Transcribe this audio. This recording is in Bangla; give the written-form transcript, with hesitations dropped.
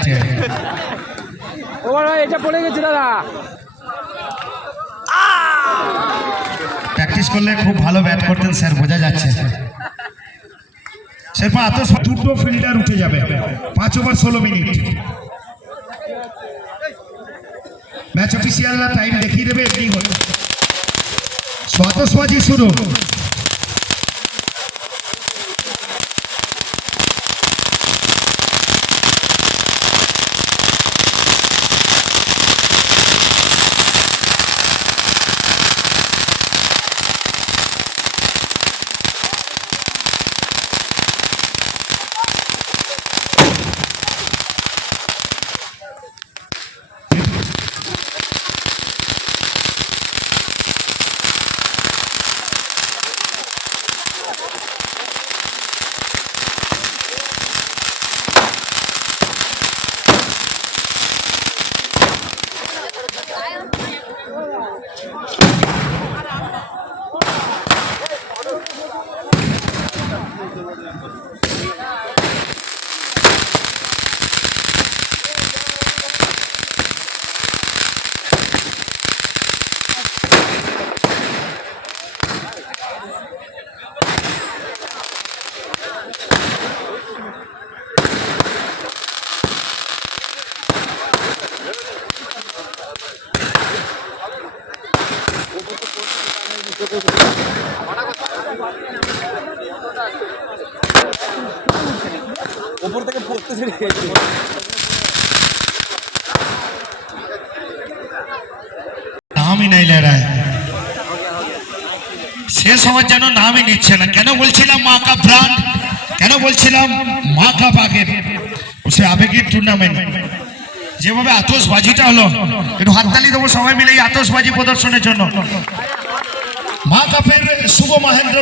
দিচ্ছে। এটা পড়ে গেছে দাদা। প্র্যাকটিস করলে খুব ভালো ব্যাট করতেন স্যার, বোঝা যাচ্ছে। সেরপর এত দুটো ফিল্ডার উঠে যাবে, 5 ওভার 16 মিনিট। ম্যাচ অফিসিয়ালরা টাইম দেখিয়ে দেবে, এমনি হলো আতশবাজি শুরু। উপর থেকে পড়তে ছেড়ে গেছে। নামই নাই লেরায়, শেষ হওয়ার যেন নামই নিচ্ছে না। কেন বলছিলাম মা কাপ ব্রান্ড, কেন বলছিলাম মা কাপ আগের সে আবেগের টুর্নামেন্ট। যেভাবে আতশবাজিটা হলো, একটু হাততালি দেবো সবাই মিলে এই আতশবাজি প্রদর্শনের জন্য। মা কাপের শুভ মহেন্দ্র